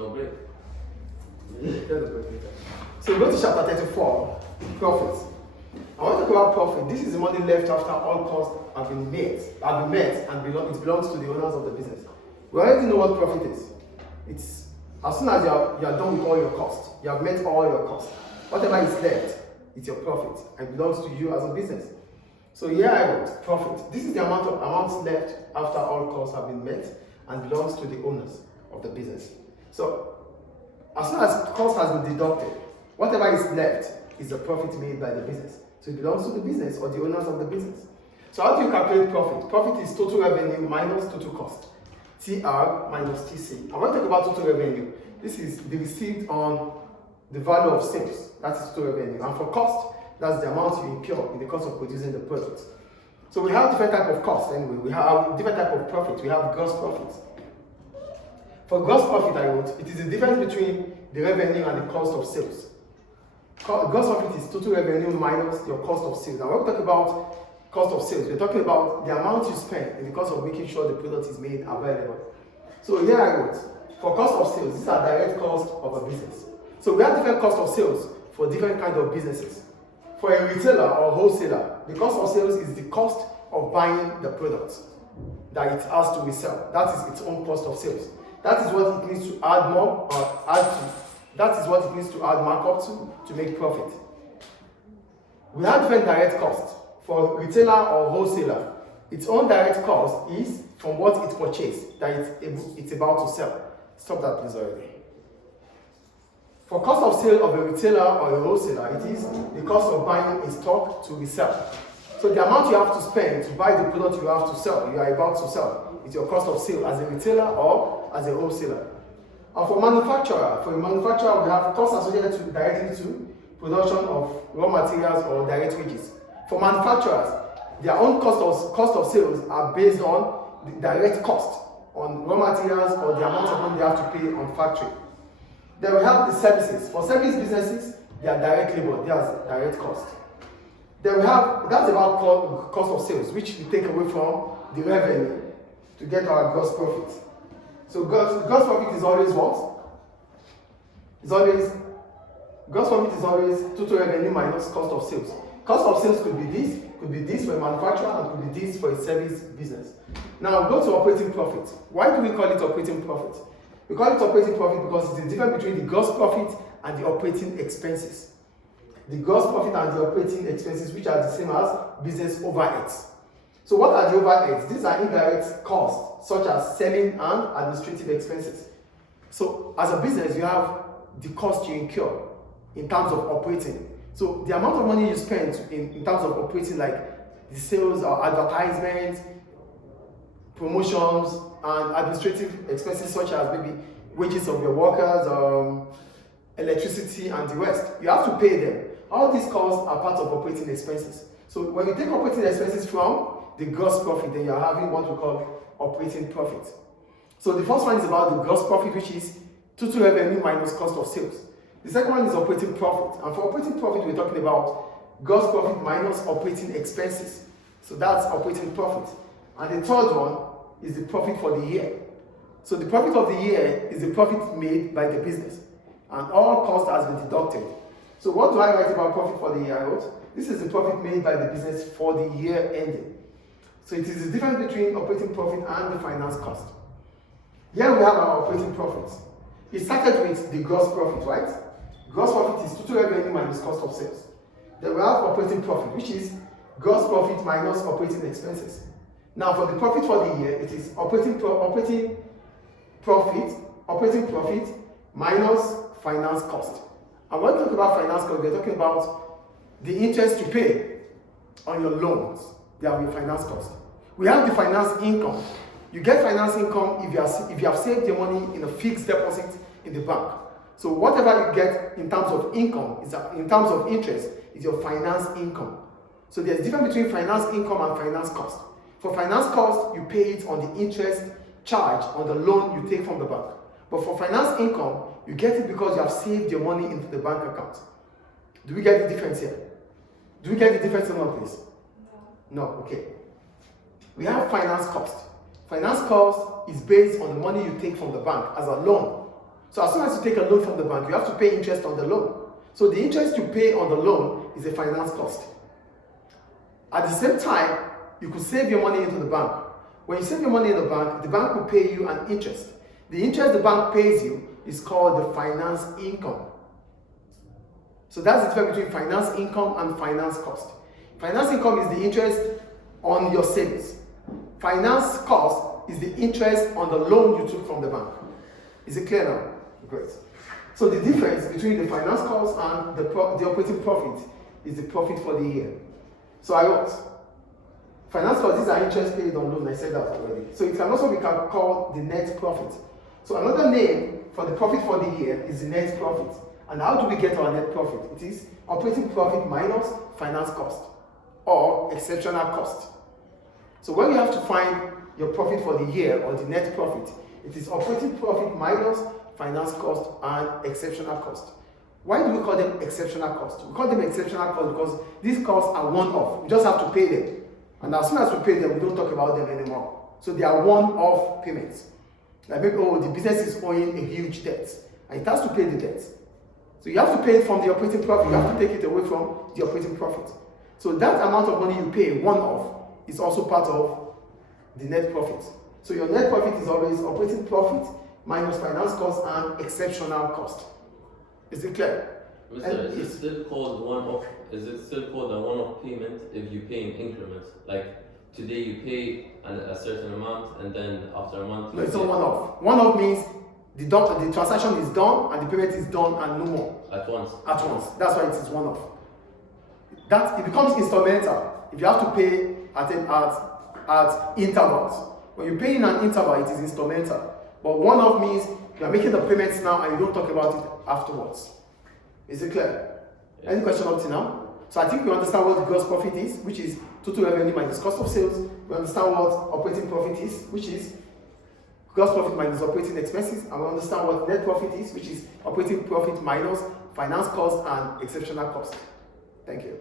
No, great. So go to chapter 34, profits. I want to talk about profit. This is the money left after all costs have been met, and it belongs to the owners of the business. We already know what profit is. It's as soon as you are done with all your costs, you have met all your costs. Whatever is left, it's your profit and belongs to you as a business. So here I wrote profit. This is the amounts left after all costs have been met and belongs to the owners of the business. So as soon as cost has been deducted, whatever is left is the profit made by the business. So it belongs to the business or the owners of the business. So how do you calculate profit? Profit is total revenue minus total cost. TR minus TC. I want to talk about total revenue. This is the receipt on the value of sales. That is total revenue. And for cost, that's the amount you incur in the cost of producing the product. So we have different type of costs anyway. We have different type of profit. We have gross profit. For gross profit, I wrote, it is the difference between the revenue and the cost of sales. Gross profit is total revenue minus your cost of sales. Now when we talk about cost of sales, we're talking about the amount you spend in the cost of making sure the product is made available. So here I wrote, for cost of sales, these are direct costs of a business. So we have different cost of sales for different kinds of businesses. For a retailer or wholesaler, the cost of sales is the cost of buying the product that it has to resell. That is its own cost of sales. That is what it needs to add more or add to. That is what it needs to add markup to make profit. We have different direct costs. For retailer or wholesaler, its own direct cost is from what it purchased that it's about to sell. Stop that please already. For cost of sale of a retailer or a wholesaler, it is the cost of buying a stock to resell. So the amount you have to spend to buy the product you have to sell, you are about to sell, is your cost of sale as a retailer or as a wholesaler. And for a manufacturer, we have costs associated directly to production of raw materials or direct wages. For manufacturers, their own cost of sales are based on the direct cost on raw materials or the amount of money they have to pay on factory. Then we have the services. For service businesses, they are direct labor, they are direct cost. Then we have, that's about cost of sales, which we take away from the revenue to get our gross profit. So gross profit is always what? Gross profit is always total revenue minus cost of sales. Cost of sales could be this for a manufacturer and could be this for a service business. Now go to operating profit. Why do we call it operating profit? We call it operating profit because it's the difference between the gross profit and the operating expenses. The gross profit and the operating expenses, which are the same as business overheads. So what are the overheads? These are indirect costs, such as selling and administrative expenses. So as a business, you have the cost you incur in terms of operating. So the amount of money you spend in terms of operating, like the sales or advertisements, promotions, and administrative expenses such as maybe wages of your workers, electricity, and the rest. You have to pay them. All these costs are part of operating expenses. So when you take operating expenses from the gross profit, then you're having what we call operating profit. So the first one is about the gross profit, which is total revenue minus cost of sales. The second one is operating profit. And for operating profit, we're talking about gross profit minus operating expenses. So that's operating profit. And the third one is the profit for the year. So the profit of the year is the profit made by the business. And all cost has been deducted. So what do I write about profit for the year? I wrote, this is the profit made by the business for the year ending. So it is the difference between operating profit and the finance cost. Here we have our operating profits. It started with the gross profit, right? Gross profit is total revenue minus cost of sales. Then we have operating profit, which is gross profit minus operating expenses. Now for the profit for the year, it is operating profit minus finance cost. And when we talk about finance cost, we're talking about the interest you pay on your loans. They have your finance cost. We have the finance income. You get finance income if you have saved your money in a fixed deposit in the bank. So whatever you get in terms of income, in terms of interest, is your finance income. So there's a difference between finance income and finance cost. For finance cost, you pay it on the interest charge on the loan you take from the bank. But for finance income, you get it because you have saved your money into the bank account. Do we get the difference here? Do we get the difference or not, please? No, okay. We have finance cost. Finance cost is based on the money you take from the bank as a loan. So as soon as you take a loan from the bank, you have to pay interest on the loan. So the interest you pay on the loan is a finance cost. At the same time, you could save your money into the bank. When you save your money in the bank will pay you an interest. The interest the bank pays you is called the finance income. So that's the difference between finance income and finance cost. Finance income is the interest on your savings. Finance cost is the interest on the loan you took from the bank. Is it clear now? Great. So the difference between the finance cost and the operating profit is the profit for the year. So I wrote, finance cost, these are interest paid on loan, I said that already. So it can also be called the net profit. So another name for the profit for the year is the net profit. And how do we get our net profit? It is operating profit minus finance cost or exceptional cost. So when you have to find your profit for the year or the net profit, it is operating profit minus finance cost and exceptional cost. Why do we call them exceptional costs? We call them exceptional costs because these costs are one-off. We just have to pay them. And as soon as we pay them, we don't talk about them anymore. So they are one-off payments. Like maybe, the business is owing a huge debt, and it has to pay the debt. So you have to pay it from the operating profit. You have to take it away from the operating profit. So that amount of money you pay one-off is also part of the net profit. So your net profit is always operating profit minus finance cost and exceptional cost. Is it clear? Mr. Is it still called one-off? Is it still called a one-off payment if you pay in increments? Like today you pay a certain amount and then after a month. No, it's not one-off. One-off means the transaction is done and the payment is done and no more. At once. At once. That's why it is one-off. That it becomes instrumental if you have to pay at intervals. When you pay in an interval, it is instrumental. But one-off means you are making the payments now and you don't talk about it afterwards. Is it clear? Yes. Any question up to now? So I think we understand what the gross profit is, which is total revenue minus cost of sales. We understand what operating profit is, which is gross profit minus operating expenses. And we understand what net profit is, which is operating profit minus finance cost and exceptional cost. Thank you.